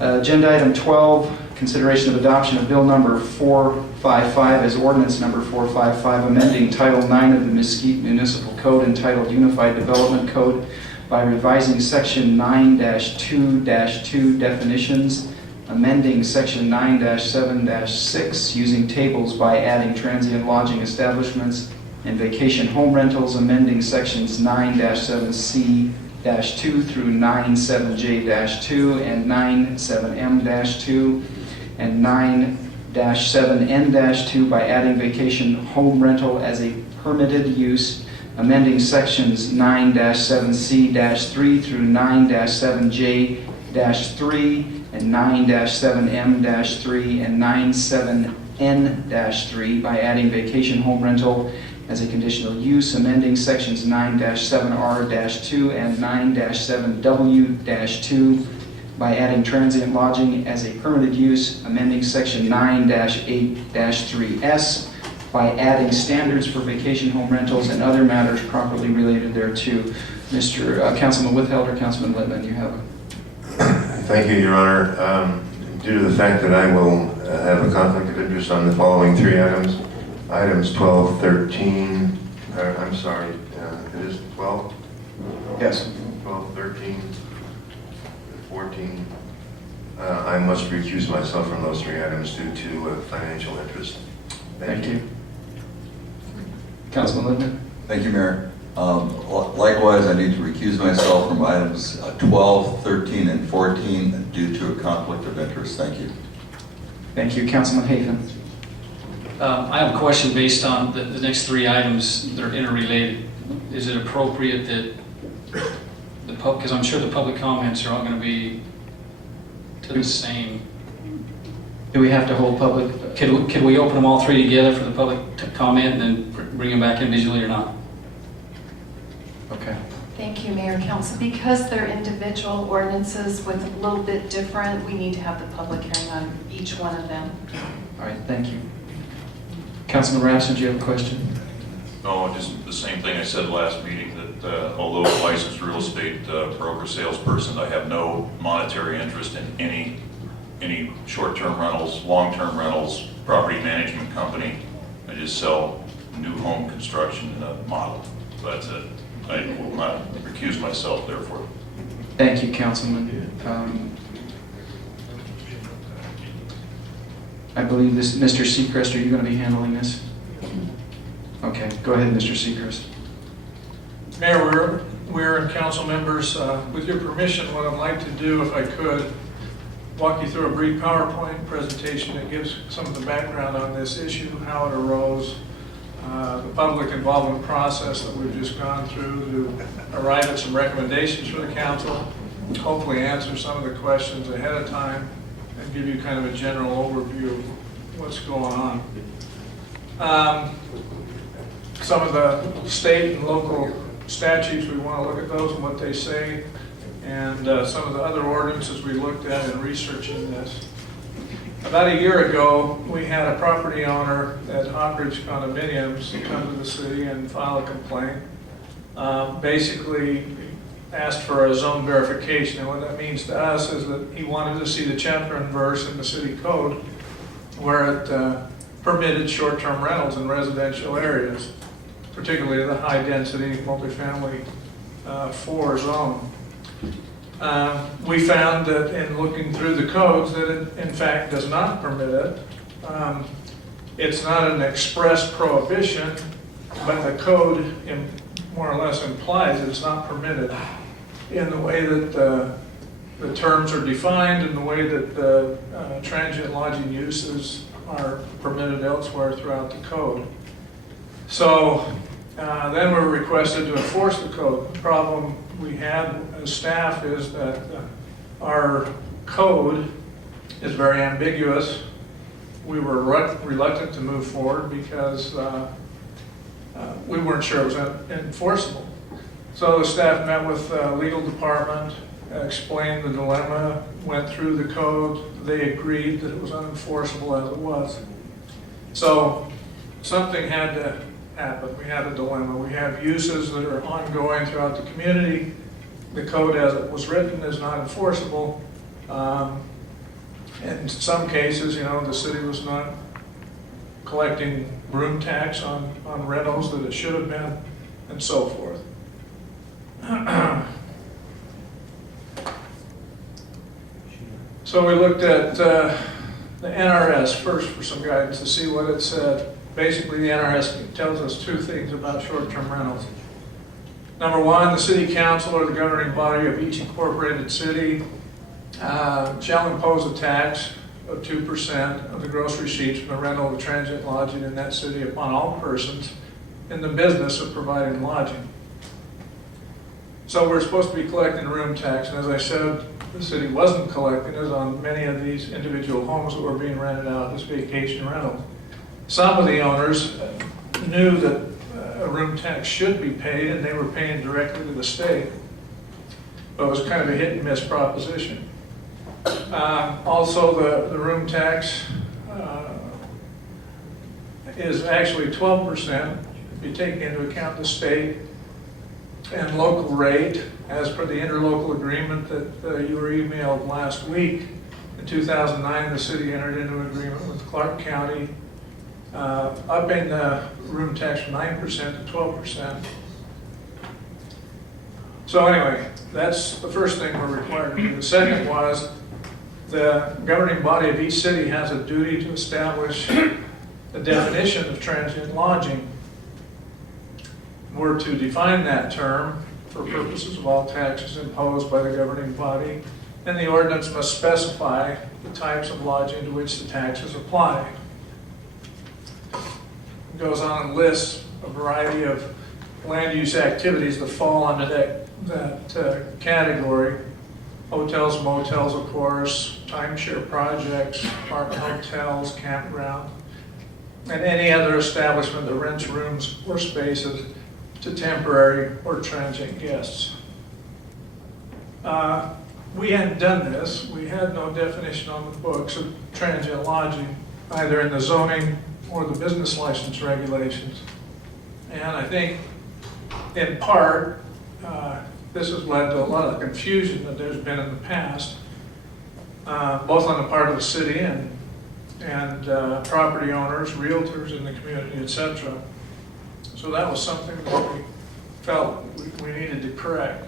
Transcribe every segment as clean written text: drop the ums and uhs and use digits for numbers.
Agenda item 12, consideration of adoption of bill number 455 as ordinance number 455, amending Title 9 of the Mesquite Municipal Code entitled Unified Development Code by revising Section 9-2-2 definitions, amending Section 9-7-6 using tables by adding transient lodging establishments and vacation home rentals, amending Sections 9-7C-2 through 9-7J-2 and 9-7M-2 and 9-7N-2 by adding vacation home rental as a permitted use, amending Sections 9-7C-3 through 9-7J-3 and 9-7M-3 and 9-7N-3 by adding vacation home rental as a conditional use, amending Sections 9-7R-2 and 9-7W-2 by adding transient lodging as a permitted use, amending Section 9-8-3S by adding standards for vacation home rentals and other matters properly related thereto. Councilman Withelder, Councilman Littman, you have a... Thank you, Your Honor. Due to the fact that I will have a conflict of interest on the following three items, items 12, 13, I'm sorry, it is 12? Yes. 12, 13, 14. I must recuse myself from those three items due to financial interest. Thank you. Councilman Littman? Thank you, Mayor. Likewise, I need to recuse myself from items 12, 13, and 14 due to a conflict of interest. Thank you. Thank you. Councilman Hafen? I have a question based on the next three items that are interrelated. Is it appropriate that because I'm sure the public comments are all going to be to the same. Do we have to hold public? Could we open them all three together for the public to comment and then bring them back individually or not? Okay. Thank you, Mayor, Council. Because they're individual ordinances with a little bit different, we need to have the public hearing on each one of them. All right, thank you. Councilman Rasmussen, do you have a question? No, just the same thing I said last meeting, that although a licensed real estate broker salesperson, I have no monetary interest in any short-term rentals, long-term rentals, property management company. I just sell new home construction model. So that's it. I will not recuse myself, therefore. Thank you, Councilman. I believe this, Mr. Seacrest, are you going to be handling this? Okay, go ahead, Mr. Seacrest. Mayor, we're and council members, with your permission, what I'd like to do, if I could, walk you through a brief PowerPoint presentation that gives some of the background on this issue, how it arose, the public involvement process that we've just gone through to arrive at some recommendations for the council, hopefully answer some of the questions ahead of time, and give you kind of a general overview of what's going on. Some of the state and local statutes, we want to look at those and what they say, and some of the other ordinances we looked at in researching this. About a year ago, we had a property owner at Hawk Ridge Condominiums come to the city and file a complaint. Basically asked for a zone verification, and what that means to us is that he wanted to see the chapter and verse in the city code where it permitted short-term rentals in residential areas, particularly the high-density multifamily 4 zone. We found that in looking through the codes that it in fact does not permit it. It's not an express prohibition, but the code more or less implies it's not permitted in the way that the terms are defined and the way that the transient lodging uses are permitted elsewhere throughout the code. So then we're requested to enforce the code. The problem we had as staff is that our code is very ambiguous. We were reluctant to move forward because we weren't sure it was enforceable. So the staff met with the legal department, explained the dilemma, went through the code. They agreed that it was unenforceable as it was. So something had to happen. We had a dilemma. We have uses that are ongoing throughout the community. The code as it was written is not enforceable. In some cases, the city was not collecting room tax on rentals that it should have been, and so forth. So we looked at the NRS first for some guidance to see what it said. Basically, the NRS tells us two things about short-term rentals. Number one, the city council or the governing body of each incorporated city shall impose a tax of 2% of the gross receipts from the rental of transient lodging in that city upon all persons in the business of providing lodging. So we're supposed to be collecting room tax, and as I said, the city wasn't collecting it on many of these individual homes that were being rented out as vacation rentals. Some of the owners knew that a room tax should be paid, and they were paying directly to the state. But it was kind of a hit and miss proposition. Also, the room tax is actually 12% if you take into account the state and local rate, as per the interlocal agreement that you were emailed last week. In 2009, the city entered into an agreement with Clark County, upping the room tax from 9% to 12%. So anyway, that's the first thing we're required to do. The second was the governing body of each city has a duty to establish a definition of transient lodging. We're to define that term for purposes of all taxes imposed by the governing body, and the ordinance must specify the types of lodging to which the taxes apply. It goes on and lists a variety of land use activities that fall under that category. Hotels, motels, of course, timeshare projects, apartment hotels, campground, and any other establishment that rents rooms or spaces to temporary or transient guests. We hadn't done this. We had no definition on the books of transient lodging, either in the zoning or the business license regulations. And I think, in part, this has led to a lot of confusion that there's been in the past, both on the part of the city and property owners, realtors in the community, etc. So that was something that we felt we needed to correct.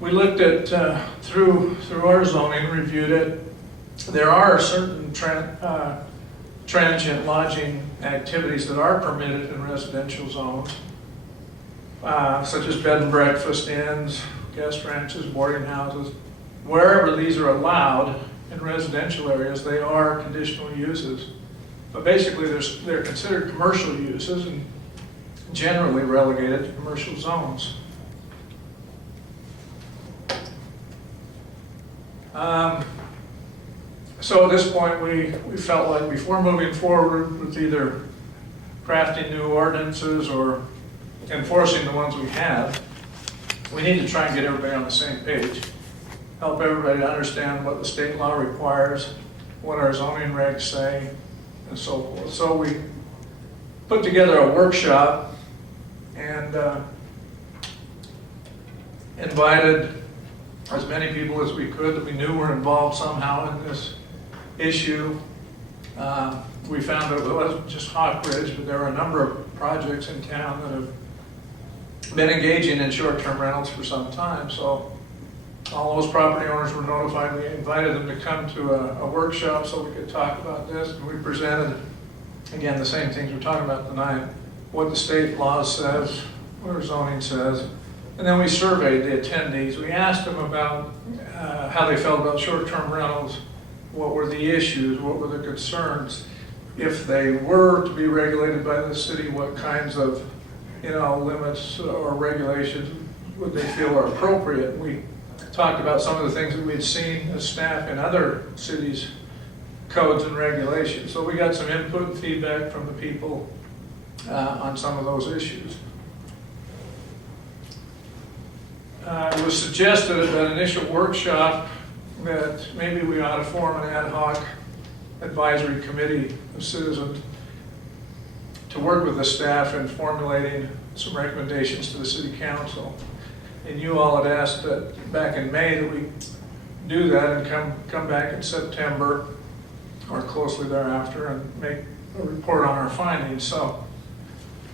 We looked at, through our zoning, reviewed it. There are certain transient lodging activities that are permitted in residential zones, such as bed and breakfast inns, guest ranches, boarding houses. Wherever these are allowed in residential areas, they are conditional uses. But basically, they're considered commercial uses and generally relegated to commercial zones. So at this point, we felt like before moving forward with either crafting new ordinances or enforcing the ones we have, we need to try and get everybody on the same page. Help everybody to understand what the state law requires, what our zoning regs say, and so forth. So we put together a workshop and invited as many people as we could that we knew were involved somehow in this issue. We found that it wasn't just Hawk Ridge, but there were a number of projects in town that have been engaging in short-term rentals for some time. So all those property owners were notified. We invited them to come to a workshop so we could talk about this. And we presented, again, the same things we're talking about tonight, what the state law says, what our zoning says. And then we surveyed the attendees. We asked them about how they felt about short-term rentals, what were the issues, what were the concerns. If they were to be regulated by the city, what kinds of limits or regulations would they feel are appropriate. We talked about some of the things that we'd seen as staff in other cities' codes and regulations. So we got some input and feedback from the people on some of those issues. It was suggested at that initial workshop that maybe we ought to form an ad hoc advisory committee of citizens to work with the staff in formulating some recommendations to the city council. And you all had asked that back in May that we do that and come back in September or closely thereafter and make a report on our findings. So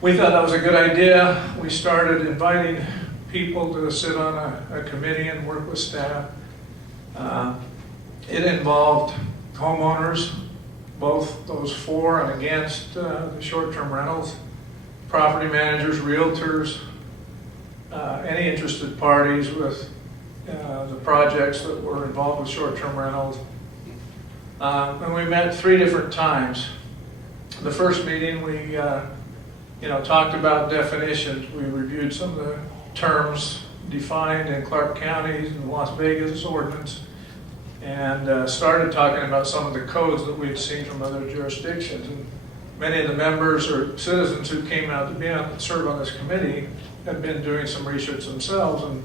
we thought that was a good idea. We started inviting people to sit on a committee and work with staff. It involved homeowners, both those for and against the short-term rentals, property managers, realtors, any interested parties with the projects that were involved with short-term rentals. And we met 3 different times. The first meeting, we talked about definitions. We reviewed some of the terms defined in Clark County and Las Vegas ordinance, and started talking about some of the codes that we'd seen from other jurisdictions. And many of the members or citizens who came out to serve on this committee had been doing some research themselves and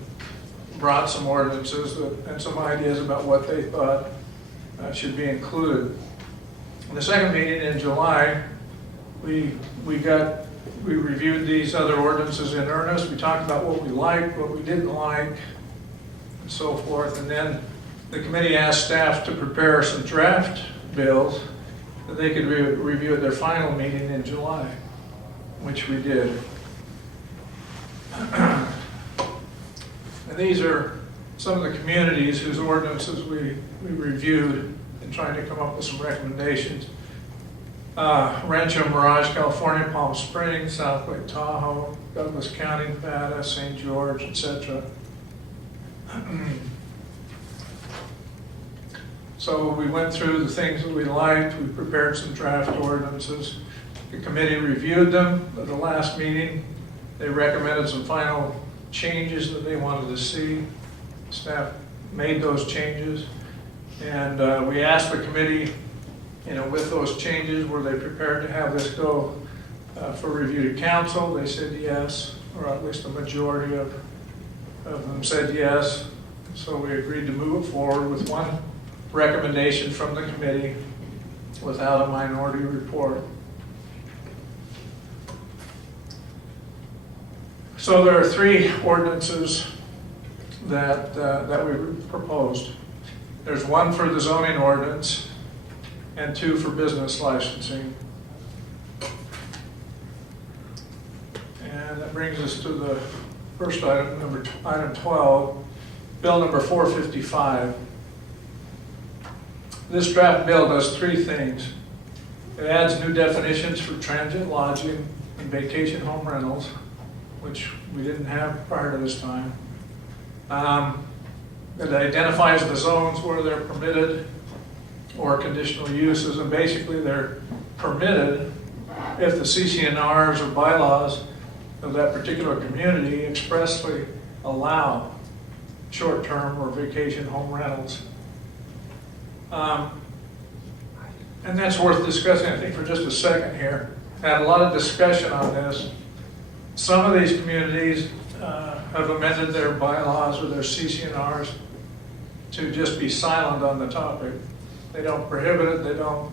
brought some ordinances and some ideas about what they thought should be included. In the second meeting in July, we reviewed these other ordinances in earnest. We talked about what we liked, what we didn't like, and so forth. And then the committee asked staff to prepare some draft bills that they could review at their final meeting in July, which we did. And these are some of the communities whose ordinances we reviewed and trying to come up with some recommendations. Rancho Mirage, California, Palm Springs, South Lake Tahoe, Douglas County, Nevada, St. George, etc. So we went through the things that we liked. We prepared some draft ordinances. The committee reviewed them at the last meeting. They recommended some final changes that they wanted to see. Staff made those changes. And we asked the committee, with those changes, were they prepared to have this go for review to council? They said yes, or at least the majority of them said yes. So we agreed to move it forward with one recommendation from the committee without a minority report. So there are 3 ordinances that we proposed. There's one for the zoning ordinance and 2 for business licensing. And that brings us to the first item, item 12, bill number 455. This draft bill does 3 things. It adds new definitions for transient lodging and vacation home rentals, which we didn't have prior to this time. It identifies the zones where they're permitted or conditional uses, and basically they're permitted if the CCNRs or bylaws of that particular community expressly allow short-term or vacation home rentals. And that's worth discussing, I think, for just a second here. Had a lot of discussion on this. Some of these communities have amended their bylaws or their CCNRs to just be silent on the topic. They don't prohibit it, they don't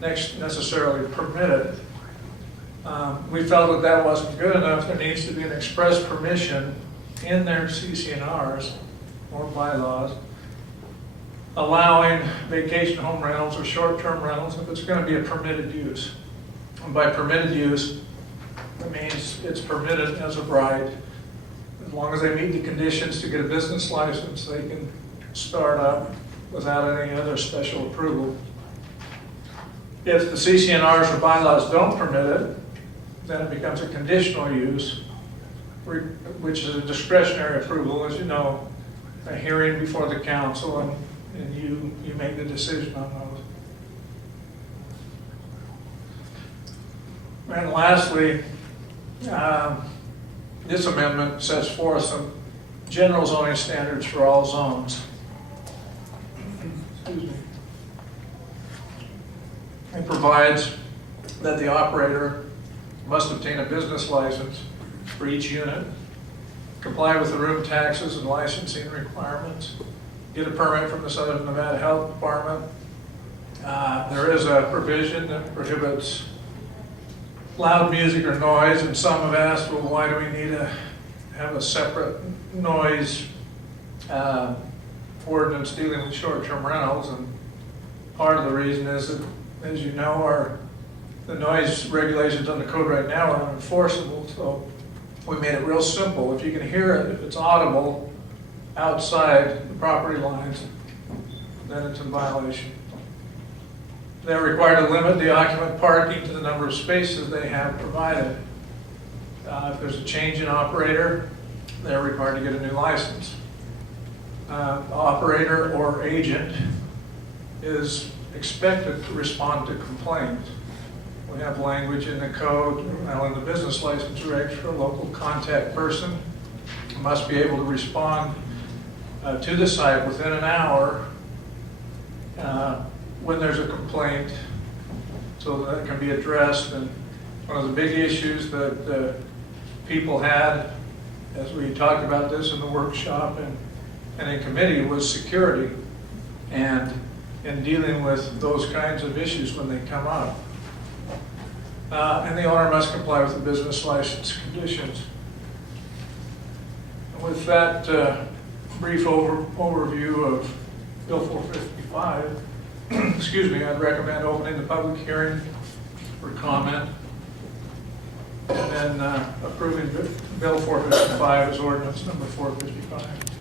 necessarily permit it. We felt that wasn't good enough. There needs to be an express permission in their CCNRs or bylaws allowing vacation home rentals or short-term rentals if it's going to be a permitted use. And by permitted use, it means it's permitted as of right. As long as they meet the conditions to get a business license, they can start up without any other special approval. If the CCNRs or bylaws don't permit it, then it becomes a conditional use, which is a discretionary approval, as you know, a hearing before the council, and you make the decision on those. And lastly, this amendment sets forth some general zoning standards for all zones. Excuse me. It provides that the operator must obtain a business license for each unit, comply with the room taxes and licensing requirements, get a permit from the Southern Nevada Health Department. There is a provision that prohibits loud music or noise, and some have asked, well, why do we need to have a separate noise ordinance dealing with short-term rentals, and part of the reason is that, as you know, the noise regulations on the code right now are unenforceable, so we made it real simple. If you can hear it, if it's audible outside the property lines, then it's in violation. They're required to limit the occupant parking to the number of spaces they have provided. If there's a change in operator, they're required to get a new license. Operator or agent is expected to respond to complaints. We have language in the code, now in the business license regs, for a local contact person must be able to respond to the site within an hour when there's a complaint, so that it can be addressed. And one of the big issues that people had, as we talked about this in the workshop and in committee, was security, and in dealing with those kinds of issues when they come up. And the owner must comply with the business license conditions. And with that brief overview of Bill 455, excuse me, I'd recommend opening the public hearing for comment, and then approving Bill 455 as ordinance number 455.